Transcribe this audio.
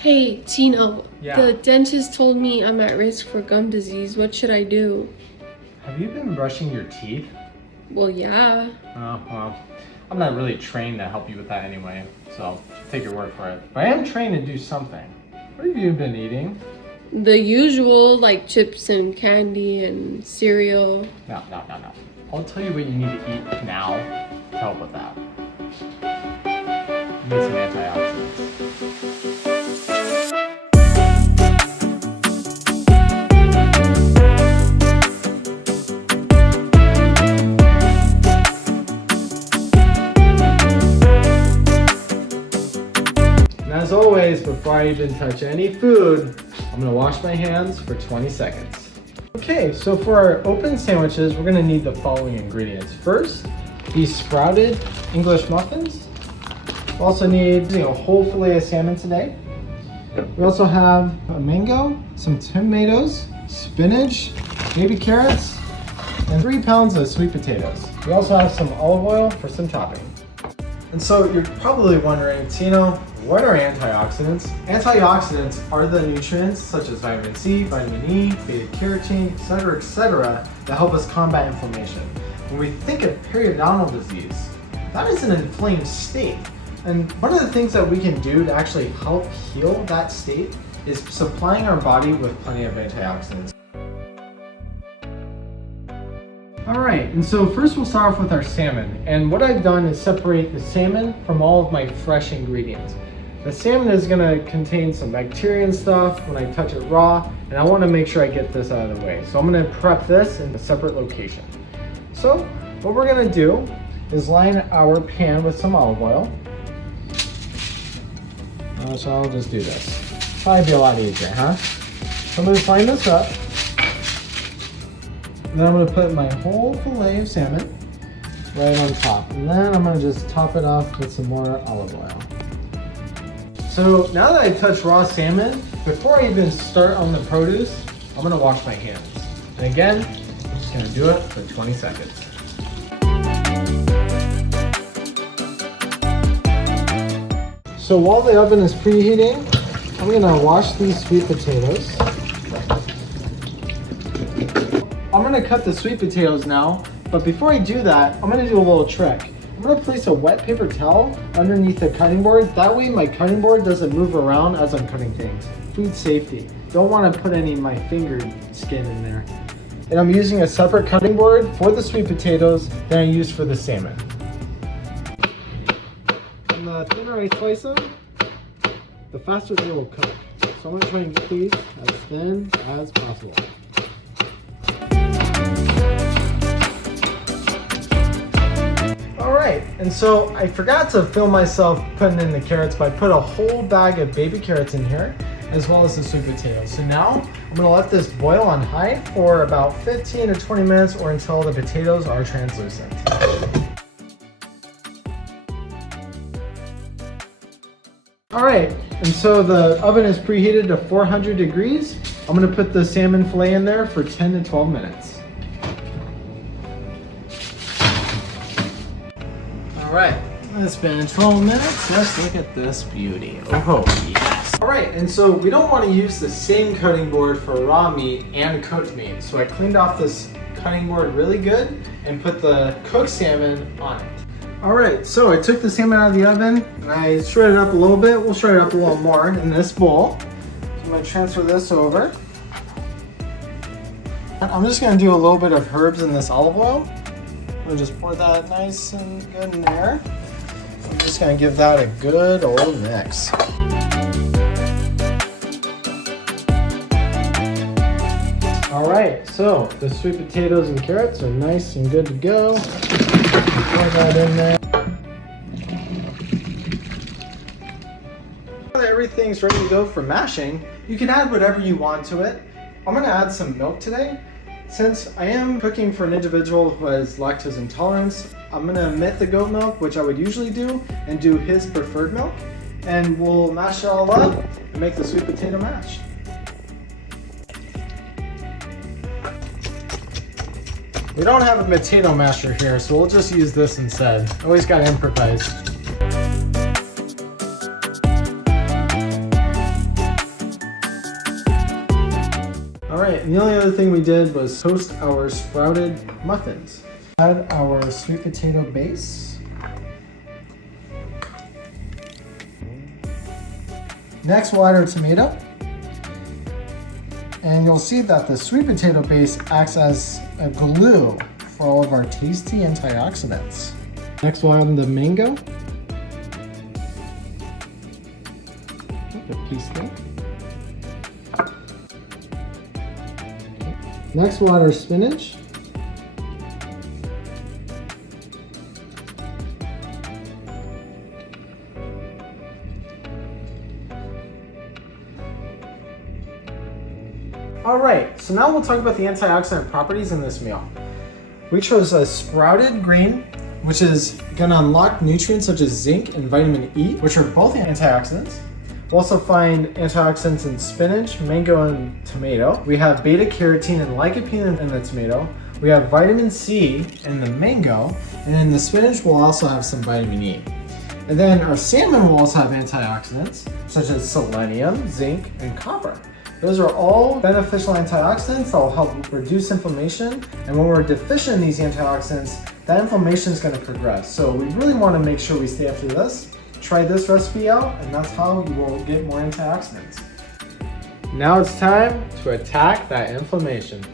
Hey, Tino, Yeah. the dentist told me I'm at risk for gum disease. What should I do? Have you been brushing your teeth? Well, yeah. Oh, well, I'm not really trained to help you with that anyway, so take your word for it. But I am trained to do something. What have you been eating? The usual, like chips and candy and cereal. No. I'll tell you what you need to eat now to help with that. You need some antioxidants. And as always, before I even touch any food, I'm gonna wash my hands for 20 seconds. Okay, so for our open sandwiches, we're gonna need the following ingredients. First, these sprouted English muffins. We also need a whole fillet of salmon today. We also have a mango, some tomatoes, spinach, baby carrots, and 3 pounds of sweet potatoes. We also have some olive oil for some topping. And so you're probably wondering, Tino, what are antioxidants? Antioxidants are the nutrients such as vitamin C, vitamin E, beta carotene, etc., that help us combat inflammation. When we think of periodontal disease, that is an inflamed state. And one of the things that we can do to actually help heal that state is supplying our body with plenty of antioxidants. Alright, and so first we'll start off with our salmon. And what I've done is separate the salmon from all of my fresh ingredients. The salmon is going to contain some bacteria and stuff when I touch it raw, and I want to make sure I get this out of the way. So I'm going to prep this in a separate location. So what we're going to do is line our pan with some olive oil. So I'll just do this. Probably be a lot easier, huh? So I'm going to line this up. Then I'm going to put my whole fillet of salmon right on top. And then I'm going to just top it off with some more olive oil. So now that I touched raw salmon, before I even start on the produce, I'm going to wash my hands. And again, I'm just going to do it for 20 seconds. So while the oven is preheating, I'm going to wash these sweet potatoes. I'm going to cut the sweet potatoes now, but before I do that, I'm going to do a little trick. I'm going to place a wet paper towel underneath the cutting board. That way my cutting board doesn't move around as I'm cutting things. Food safety. Don't want to put any of my finger skin in there. And I'm using a separate cutting board for the sweet potatoes than I use for the salmon. And the thinner I slice them, the faster they will cook. So I'm going to try and get these as thin as possible. Alright, and so I forgot to film myself putting in the carrots, but I put a whole bag of baby carrots in here, as well as the sweet potatoes. So now I'm going to let this boil on high for about 15 to 20 minutes or until the potatoes are translucent. Alright, and so the oven is preheated to 400 degrees. I'm going to put the salmon fillet in there for 10 to 12 minutes. Alright, it's been 12 minutes. Let's look at this beauty. Oh, yes. Alright, and so we don't want to use the same cutting board for raw meat and cooked meat. So I cleaned off this cutting board really good and put the cooked salmon on it. Alright, so I took the salmon out of the oven and I shredded it up a little bit. We'll shred it up a little more in this bowl. So I'm going to transfer this over. I'm just going to do a little bit of herbs in this olive oil. I'm gonna just pour that nice and good in there. I'm just gonna give that a good old mix. All right, so the sweet potatoes and carrots are nice and good to go. Pour that in there. Now that everything's ready to go for mashing, you can add whatever you want to it. I'm gonna add some milk today. Since I am cooking for an individual who has lactose intolerance, I'm going to omit the goat milk, which I would usually do, and do his preferred milk. And we'll mash it all up and make the sweet potato mash. We don't have a potato masher here, so we'll just use this instead. Always got to improvise. right, and the only other thing we did was toast our sprouted muffins. Add our sweet potato base. Next, we'll add our tomato. And you'll see that the sweet potato base acts as a glue for all of our tasty antioxidants. Next, we'll add in the mango. A piece there. Next, we'll add our spinach. All right, so now we'll talk about the antioxidant properties in this meal. We chose a sprouted green, which is gonna unlock nutrients such as zinc and vitamin E, which are both antioxidants. We'll also find antioxidants in spinach, mango, and tomato. We have beta carotene and lycopene in the tomato. We have vitamin C in the mango, and in the spinach we'll also have some vitamin E. And then our salmon will also have antioxidants, such as selenium, zinc, and copper. Those are all beneficial antioxidants that will help reduce inflammation. And when we're deficient in these antioxidants, that inflammation is going to progress. So we really want to make sure we stay after this. Try this recipe out, and that's how you will get more antioxidants. Now it's time to attack that inflammation.